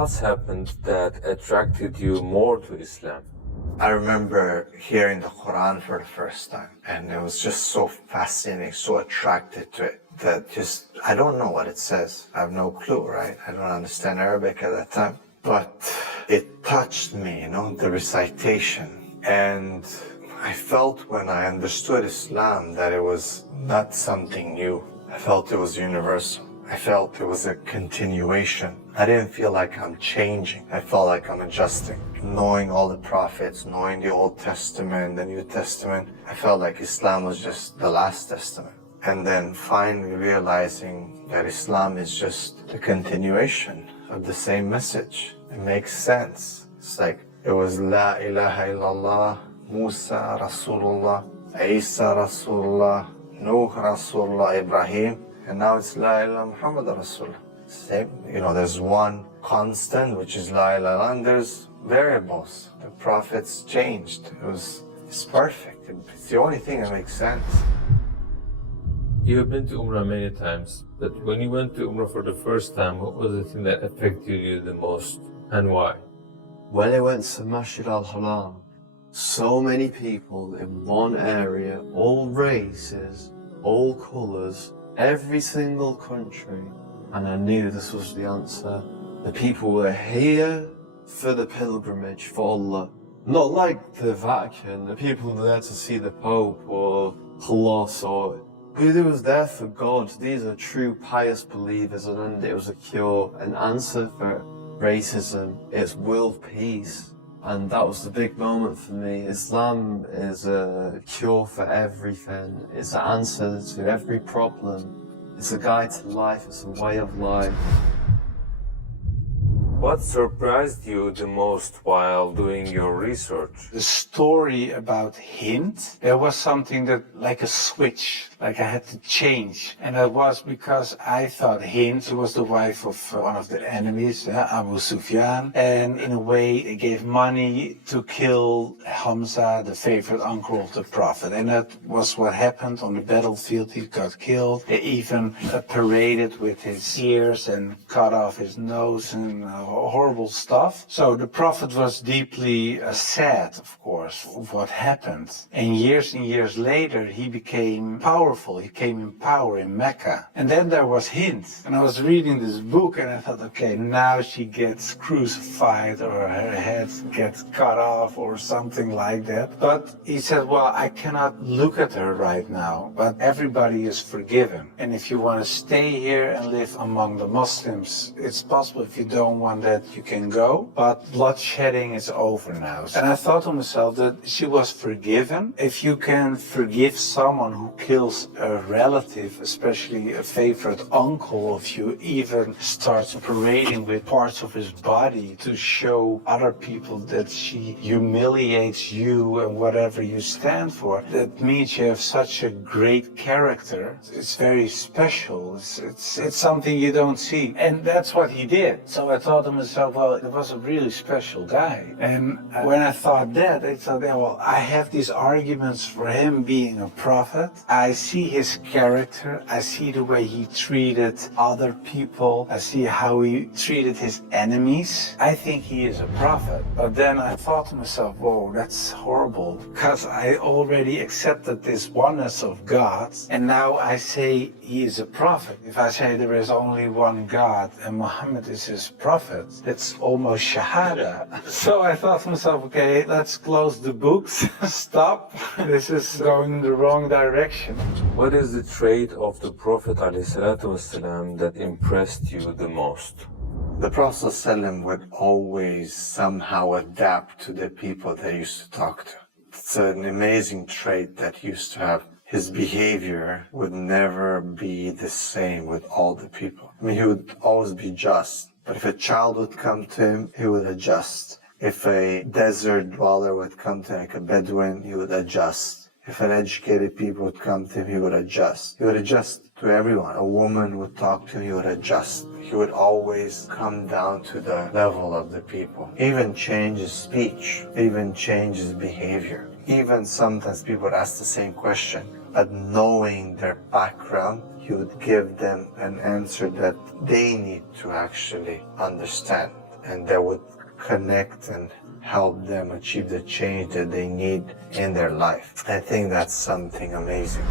else happened that attracted you more to Islam? I remember hearing the Quran for the first time, and it was just so fascinating, so attracted to it, that just, I don't know what it says. I have no clue, right? I don't understand Arabic at that time. But it touched me, the recitation. And I felt when I understood Islam that it was not something new. I felt it was universal. I felt it was a continuation. I didn't feel like I'm changing. I felt like I'm adjusting. Knowing all the prophets, knowing the Old Testament, the New Testament, I felt like Islam was just the last testament. And then finally realizing that Islam is just the continuation of the same message. It makes sense. It's like it was La ilaha illallah, Musa Rasulullah, Isa Rasulullah, Nuh Rasulullah, Ibrahim, and now it's La ilaha Muhammad Rasulullah. Same, there's one constant, which is La ilaha, and there's variables. The prophets changed. It's perfect. It's the only thing that makes sense. You have been to Umrah many times, but when you went to Umrah for the first time, what was the thing that affected you the most, and why? When I went to Masjid al-Haram, so many people in one area, all races, all colours, every single country, and I knew this was the answer. The people were here for the pilgrimage for Allah. Not like the Vatican, the people were there to see the Pope or Halas, or who was there for God. These are true pious believers, and it was a cure, an answer for racism. It's world peace, and that was the big moment for me. Islam is a cure for everything. It's an answer to every problem. It's a guide to life, it's a way of life. What surprised you the most while doing your research? The story about Hind, there was something that, like a switch, like I had to change. And that was because I thought Hind was the wife of one of the enemies, Abu Sufyan. And in a way, they gave money to kill Hamza, the favorite uncle of the Prophet. And that was what happened on the battlefield. He got killed. They even paraded with his ears and cut off his nose and horrible stuff. So the Prophet was deeply sad, of course, of what happened. And years later, he became powerful. He came in power in Mecca. And then there was Hind. And I was reading this book and I thought, okay, now she gets crucified or her head gets cut off or something like that. But he said, well, I cannot look at her right now, but everybody is forgiven. And if you want to stay here and live among the Muslims, it's possible. If you don't want that, you can go, but bloodshedding is over now. And I thought to myself that she was forgiven. If you can forgive someone who kills a relative, especially a favorite uncle of you, even starts parading with parts of his body to show other people that she humiliates you and whatever you stand for, that means you have such a great character. It's very special. It's something you don't see. And that's what he did. So I thought to myself, well, it was a really special guy. And when I thought that, I thought, well, I have these arguments for him being a prophet. I see his character. I see the way he treated other people. I see how he treated his enemies. I think he is a prophet. But then I thought to myself, whoa, that's horrible, because I already accepted this oneness of God, and now I say he is a prophet. If I say there is only one God and Muhammad is his prophet, that's almost shahada. So I thought to myself, okay, let's close the books, stop. This is going in the wrong direction. What is the trait of the Prophet ﷺ that impressed you the most? The Prophet ﷺ would always somehow adapt to the people that he used to talk to. It's an amazing trait that he used to have. His behavior would never be the same with all the people. I mean, he would always be just. But if a child would come to him, he would adjust. If a desert dweller would come to him, like a Bedouin, he would adjust. If an educated people would come to him, he would adjust. He would adjust to everyone. A woman would talk to him, he would adjust. He would always come down to the level of the people. Even change his speech, even change his behavior. Even sometimes people would ask the same question, but knowing their background, he would give them an answer that they need to actually understand. and that would connect and help them achieve the change that they need in their life. I think that's something amazing.